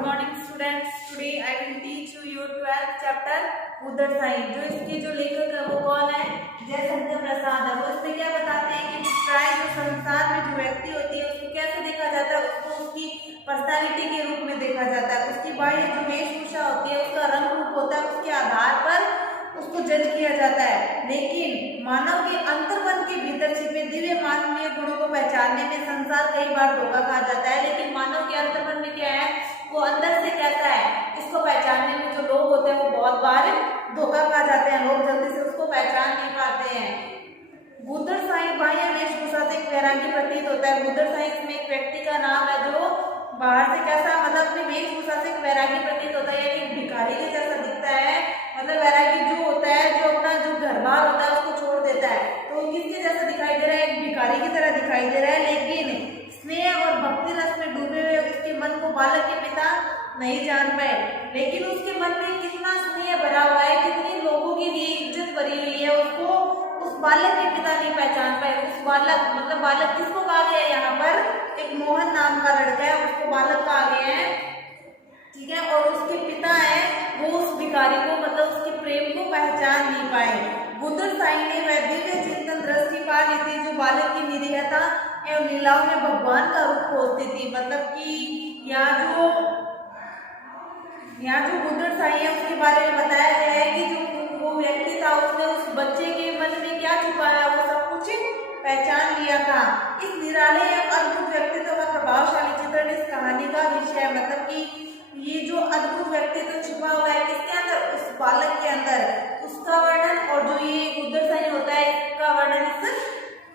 Good morning students. Today I will teach you your 12th chapter उदर साई। जो इसके जो लेखक है वो कौन है? जयशंकर प्रसाद है। वो इसमें क्या बताते हैं कि प्राय जो संसार में जो व्यक्ति होती है उसको कैसे देखा जाता है, उसको उसकी पर्सनालिटी के रूप में देखा जाता है। उसकी बाह्य जो वेशभूषा होती है, उसका रंग रूप होता है, उसके आधार पर उसको जज किया जाता है। लेकिन मानव के अंतर्मन के भीतर छिपे दिव्य मानवीय गुणों को पहचानने में संसार कई बार धोखा खा जाता है। लेकिन मानव के अंतर्मन में क्या है, वो अंदर से कैसा है, इसको पहचानने में जो लोग होते हैं वो बहुत बार धोखा खा जाते हैं। लोग जल्दी से उसको पहचान नहीं पाते हैं। बुद्धर साई बाह्य वेशभूषा से एक वैरागी प्रतीत होता है। बुद्धर साई में एक व्यक्ति का नाम है जो बाहर से कैसा, मतलब अपनी वेशभूषा से एक वैरागी प्रतीत होता है, यानी भिखारी के जैसा दिखता है। मतलब वैरागी जो होता है, जो अपना जो घर बार होता है उसको छोड़ देता है, तो किसके जैसा दिखाई दे रहा है, एक भिखारी की तरह दिखाई दे रहा है। लेकिन स्नेह और भक्ति रस में डूबे हुए उसके मन को बालक के पिता नहीं जान पाए। लेकिन उसके मन में कितना स्नेह भरा हुआ है, कितनी लोगों के लिए इज्जत भरी हुई है, उसको उस बालक के पिता नहीं पहचान पाए। उस बालक, मतलब बालक किसको कहा गया है यहाँ पर, एक मोहन नाम का लड़का है, उसको बालक कहा गया है, ठीक है। और उसके पिता है वो उस भिखारी को, मतलब उसके प्रेम को पहचान नहीं पाए। बुद्धर साई ने वह दिव्य चिंतन दृष्टि पा ली थी जो बालक की निरीहता एवं लीलाओं में भगवान का रूप खोजती थी। मतलब कि यहाँ जो बुद्धर साई है उसके बारे में बताया गया है कि जो वो व्यक्ति था उसने उस बच्चे के मन में क्या छुपाया वो सब कुछ पहचान लिया था। इस निराले एवं अद्भुत व्यक्तित्व का प्रभावशाली चित्रण इस कहानी का विषय है। मतलब कि ये जो अद्भुत व्यक्तित्व छुपा हुआ है किसके अंदर, उस बालक के अंदर, उसका वर्णन और जो ये बुद्धर साई होता है इसका वर्णन इस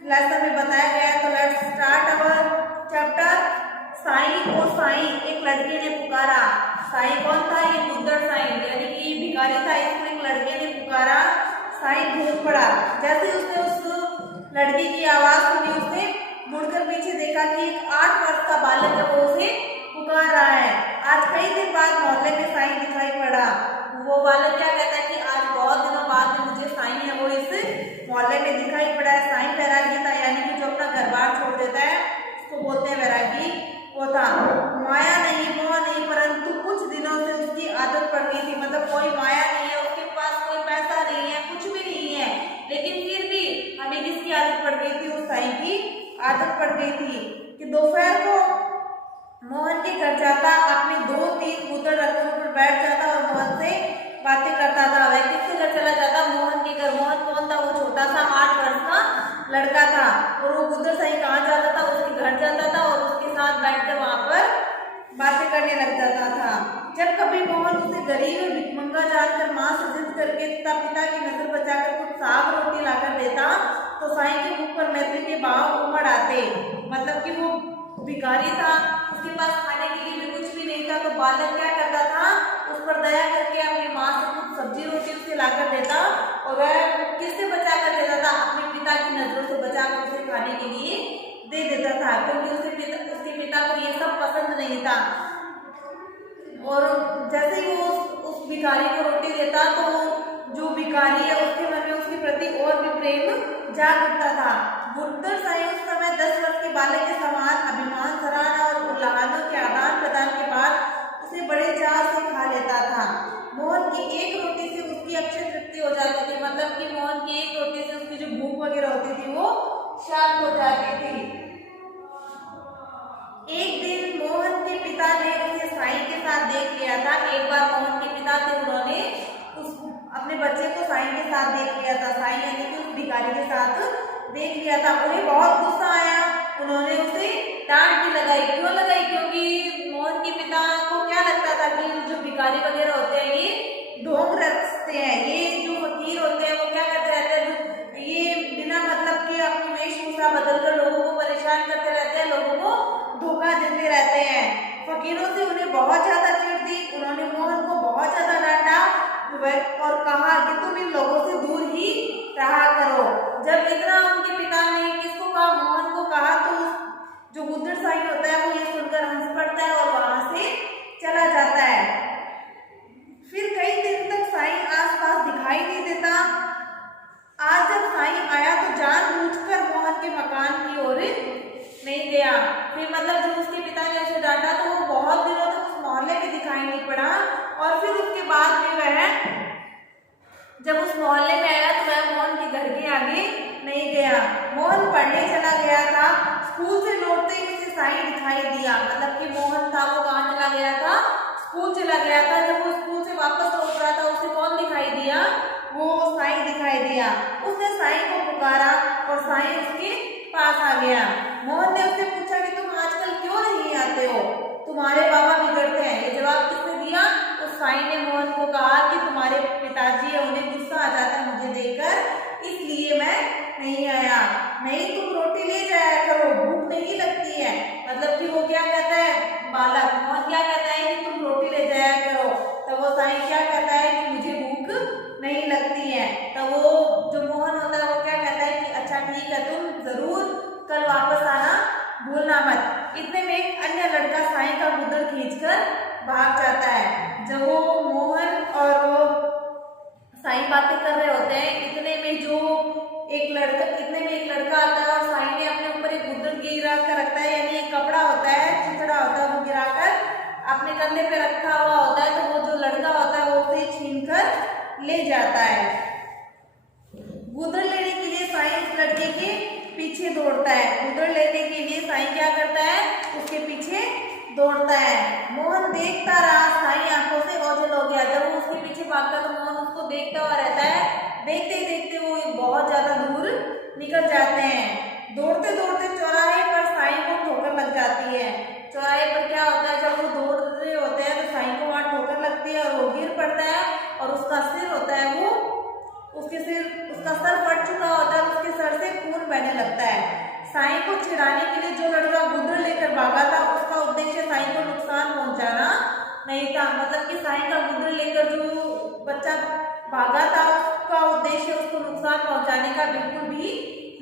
लेसन में बताया गया है। तो let's start our chapter. Sai और साई, एक लड़के ने पुकारा। साई कौन था, ये बुद्धर साई, यानी कि भिखारी था, इसको एक लड़के ने पुकारा। साई घूम पड़ा। जैसे उसने उस लड़के की आवाज सुनी, उसने मुड़कर पीछे देखा कि एक 8 वर्ष का बालक है वो उसे पुकार रहा है। आज कई दिन बाद मोहल्ले में साई दिखाई पड़ा। वो बालक क्या कहता है कि आज बहुत दिनों बाद मुझे साई है वो इस मोहल्ले में दिखाई पड़ा है। साई वैरागी था, यानी कि जो अपना घर बार छोड़ देता है उसको बोलते हैं वैरागी। वो था माया नहीं, मोह नहीं, परंतु कुछ दिनों से उसकी आदत पड़ गई थी। मतलब कोई माया नहीं है, उसके पास कोई पैसा नहीं है, कुछ भी नहीं है, लेकिन फिर भी हमें किसकी आदत पड़ गई थी, उस साई की आदत पड़ गई थी कि दोपहर को मोहन के घर जाता, अपने 2-3 पुत्र रथों पर बैठ जाता और मोहन से बातें करता था। वह किसके घर चला जाता, मोहन के घर। मोहन कौन था, वो छोटा सा 8 वर्ष का लड़का था। और वो बुद्धर साई कहाँ जाता था, उसके घर जाता था और उसके साथ बैठकर वहां पर बातें करने लग जाता था। जब कभी मोहन उसे गरीब और भिखमंगा जानकर मां से जिद करके तथा पिता की नजर बचाकर कुछ साग रोटी लाकर देता तो साई के मुख पर मैत्री के भाव उमड़ आते। मतलब कि वो भिखारी था, उसके पास खाने के लिए भी कुछ भी नहीं था, तो बालक क्या करता था, उस पर दया करके अपनी माँ से कुछ सब्जी रोटी उसे लाकर देता। और वह किससे बचा कर देता था, अपने पिता की नजरों से बचाकर उसे खाने के लिए दे देता था, क्योंकि उसके पिता को ये सब पसंद नहीं था। और जैसे ही वो उस भिखारी को रोटी देता तो जो भिखारी है उसके मन में उसके प्रति और भी प्रेम जाग उठता था। बुद्धर साई उस समय 10 वर्ष के बालक के समान अभिमान, सराहना और उल्लाहानों के आदान प्रदान के बाद उसे बड़े चाव से खा लेता था। मोहन की एक रोटी से उसकी अक्षय तृप्ति हो जाती थी। मतलब कि मोहन की एक रोटी से उसकी जो भूख वगैरह होती थी वो शांत हो जाती थी। एक दिन मोहन के पिता ने उसे साई के साथ देख लिया था। एक बार मोहन के पिता थे, उन्होंने उस अपने बच्चे को साई के साथ देख लिया था। साई यानी कि उस भिखारी के साथ देख लिया था। उन्हें बहुत गुस्सा आया, उन्होंने उसे डांट भी लगाई। क्यों लगाई, क्योंकि मोहन के पिता को क्या लगता था कि जो भिखारी वगैरह होते हैं ये ढोंग रचते हैं, ये जो फकीर होते हैं वो क्या करते रहते हैं, ये बिना मतलब के अपनी वेशभूषा बदलकर लोगों को परेशान करते रहते हैं, लोगों को धोखा देते रहते हैं। फकीरों से उन्हें बहुत ज्यादा चिढ़ थी। उन्होंने मोहन को बहुत ज्यादा डांटा और कहा कि तुम इन लोगों से दूर ही रहा करो। जब इतना उनके पिता ने किसको कहा, मोहन को कहा, तो जो बुद्धर साई होता है वो ये सुनकर हंस पड़ता है और वहां से चला जाता है। चला गया था। जब वो स्कूल से वापस लौट रहा था, उसे कौन दिखाई दिया? वो साईं दिखाई दिया। उसने साईं को पुकारा और साईं उसके पास आ गया। मोहन ने उससे पूछा कि तुम आजकल क्यों नहीं आते हो, तुम्हारे बाबा बिगड़ते हैं। ये जवाब किसने दिया? उस साईं ने मोहन को कहा कि तुम्हारे पिताजी है, उन्हें गुस्सा आ जाता है मुझे देखकर, इसलिए मैं नहीं आया। नहीं, तुम रोटी ले जाया करो, भूख नहीं लगती है। मतलब कि वो क्या कहता है, बालक मोहन क्या कहता है कि तुम रोटी ले जाया करो। तब वो साईं क्या कहता है कि मुझे भूख नहीं लगती है। तब वो जो मोहन होता है वो क्या कहता है कि अच्छा ठीक है, तुम जरूर कल वापस आना, भूलना मत। इतने में एक अन्य लड़का साईं का गुदड़ खींचकर भाग जाता है। जब वो मोहन और वो साईं बातें कर रहे होते हैं, इतने में एक लड़का आता है और साईं ने अपने ऊपर एक गुदड़ गिरा कर रखता है, यानी एक कपड़ा होता है, चिथड़ा होता है, वो गिराकर अपने कंधे पे रखा हुआ होता है। तो वो जो लड़का होता है वो उसे छीन कर ले जाता है। गुदड़ लेने के लिए साईं उस लड़के के पीछे दौड़ता है। गुदड़ लेने के लिए साईं क्या करता है? उसके पीछे दौड़ता है। मोहन देखता रहा, साईं आंखों से ओझल हो गया। जब वो उसके पीछे भागता तो मोहन उसको देखता हुआ रहता है। देखते ही देखते वो बहुत ज्यादा दूर निकल जाते हैं। दौड़ते दौड़ते चौराहे पर साईं को ठोकर लग जाती है। चौराहे पर क्या होता है, जब वो दौड़ रहे होते हैं तो साईं को वहां ठोकर लगती है और वो गिर पड़ता है और उसका सिर होता है वो उसका सर फट चुका होता है, उसके सर से खून बहने लगता है। साईं को छिड़ाने के लिए जो लड़का गुदड़ लेकर भागा था, उसका उद्देश्य साईं को नुकसान पहुंचाना नहीं था। मतलब कि साईं का गुदड़ लेकर जो बच्चा भागा था, उसका उद्देश्य उसको नुकसान पहुंचाने का बिल्कुल भी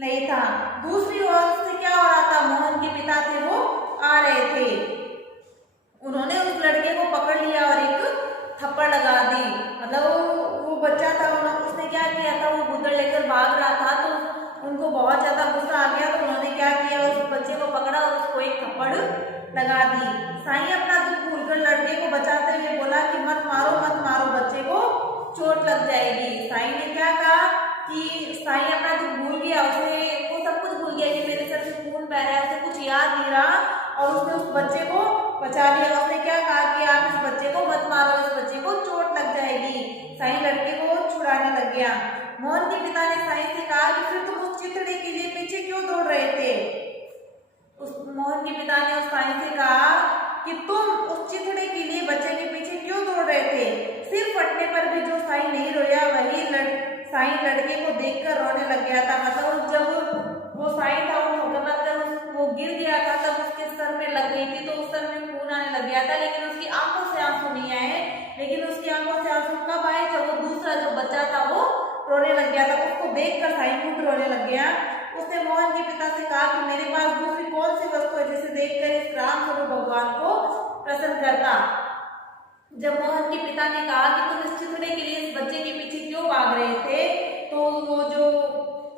नहीं था। दूसरी ओर से क्या हो रहा था, मोहन के पिता थे वो आ रहे थे। उन्होंने उस लड़के को पकड़ लिया और एक थप्पड़ लगा दी। मतलब वो बच्चा था, उसने क्या किया था, वो गुदड़ लेकर भाग रहा था, तो उनको बहुत ज्यादा गुस्सा आ गया। तो उन्होंने क्या किया, उस बच्चे को पकड़ा और उसको एक थप्पड़ लगा दी। साईं अपना दुख भूलकर लड़के को बचाते हुए बोला कि मत मारो, बच्चे को चोट लग जाएगी। साईं ने क्या कहा कि साईं अपना दुख भूल गया, उसे वो सब कुछ भूल गया कि मेरे सर से खून बह रहा है, उसे कुछ याद नहीं रहा और उसने उस बच्चे को बचा लिया। उसने क्या कहा कि आप इस बच्चे को मत मारो, इस बच्चे को चोट लग जाएगी। साईं लड़के को छुड़ाने लग गया। मोहन के पिता ने साईं से कहा कि फिर तुम उस चिथड़े के लिए पीछे क्यों दौड़ रहे थे? मोहन के पिता ने उस साईं से कहा कि तुम उस चिथड़े के लिए बच्चे के पीछे क्यों दौड़ रहे थे? सिर फटने पर भी जो साईं नहीं रोया, वही साईं लड़के को देखकर रोने लग गया था। मतलब जब वो साईं था वो गिर गया था, तब उसके सर में लग गई थी, तो उस सर में खून आने लग गया था, लेकिन उसकी आंखों से आंसू नहीं आए। लेकिन उसकी आंखों से आंसू कब आए, जब वो दूसरा जो बच्चा था वो रोने लग गया था। उसको देखकर साईं खुद रोने लग गया। उसने मोहन के पिता से कहा कि मेरे पास दूसरी कौन सी वस्तु है जिसे देखकर इस राम स्वरूप भगवान को प्रसन्न करता। जब मोहन के पिता ने कहा कि तुम इस चिथड़े के लिए इस बच्चे के पीछे क्यों भाग रहे थे, तो वो जो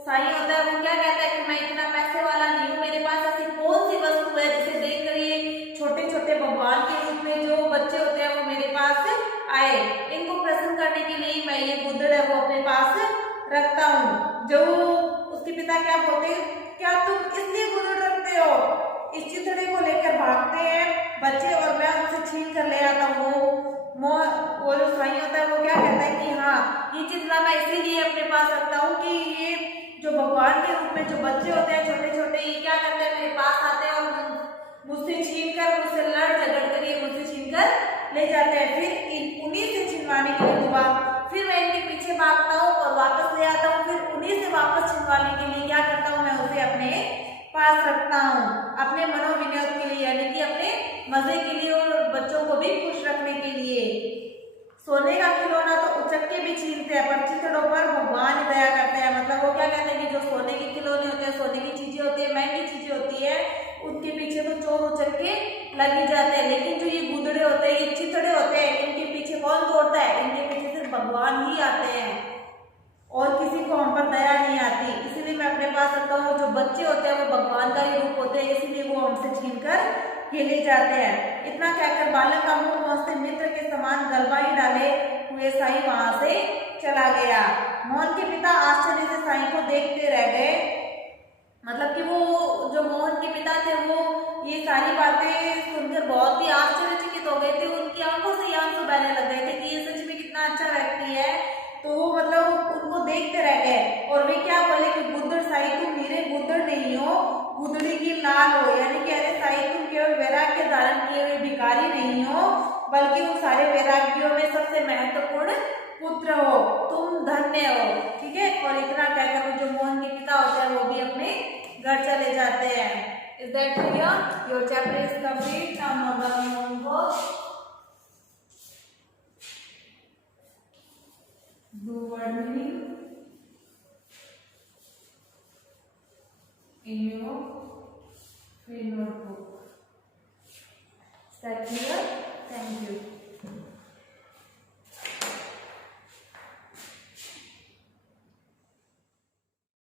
साईं होता है वो क्या कहता है कि मैं इतना पैसे वाला नहीं हूँ, मेरे पास ऐसी कौन सी वस्तु है जिसे देखकर ये छोटे छोटे भगवान के रूप में जो बच्चे होते हैं वो मेरे पास आए। इनको प्रसन्न करने के लिए मैं ये गुदड़ है वो अपने पास रखता हूँ। जो उसके पिता क्या बोलते हैं, क्या तुम इसलिए गुदड़ रखते हो, इस चिथड़े को लेकर भागते हैं बच्चे और मैं उसे छीन कर ले आता हूँ। वो जो साईं होता है वो क्या कहता है कि हाँ, ये चिथड़ा मैं इसीलिए अपने पास रखता हूँ कि ये जो भगवान के रूप में जो बच्चे होते हैं छोटे छोटे, ये क्या करते हैं, मेरे पास आते हैं और मुझसे छीन कर, मुझसे लड़ झगड़ कर ये मुझसे छीन कर ले जाते हैं। फिर उन्हीं से छिनवाने के लिए दोबारा फिर मैं इनके पीछे भागता हूँ और वापस ले आता हूँ। फिर उन्हीं से वापस छिनवाने के लिए क्या करता हूँ, मैं उसे अपने पास रखता हूँ, अपने मनोविनोद के लिए, यानी कि अपने मजे के लिए और बच्चों को भी खुश रखने के लिए। सोने का खिलौना तो उचक्के भी छीनते हैं, पर चिथड़ों पर भगवान दया करते हैं। मतलब वो क्या कहते हैं कि जो सोने के खिलौने होते हैं, सोने की चीजें होती है, महंगी चीजें होती है, उनके पीछे तो चोर उचक्के लग ही जाते हैं, लेकिन जो ये गुदड़े होते हैं, ये चिथड़े होते हैं, इनके पीछे कौन दौड़ता है, इनके पीछे सिर्फ भगवान ही आते हैं और किसी को हम पर दया नहीं आती। इसीलिए मैं अपने पास रखता हूँ। जो बच्चे होते हैं वो भगवान का ही रूप होते हैं, इसीलिए वो हमसे छीन कर ये ले जाते हैं। इतना कहकर बालक का मुंह पहुंचते मित्र के समान गलबा ही डाले हुए साईं वहां से चला गया। मोहन के पिता आश्चर्य से साईं को देखते रह गए। मतलब कि वो जो मोहन के पिता थे वो ये सारी बातें सुनकर बहुत ही आश्चर्यचकित हो गए थे। उनकी आंखों से आंसू बल्कि उन सारे वैरागियों में सबसे महत्वपूर्ण पुत्र हो, तुम धन्य हो। ठीक है, और इतना कहकर जो मोहन के पिता होते हैं वो भी अपने घर चले जाते हैं। Is that clear? Your chapter is complete. Now note down your homework. Do word meaning in your free notebook. Is that clear? Thank you.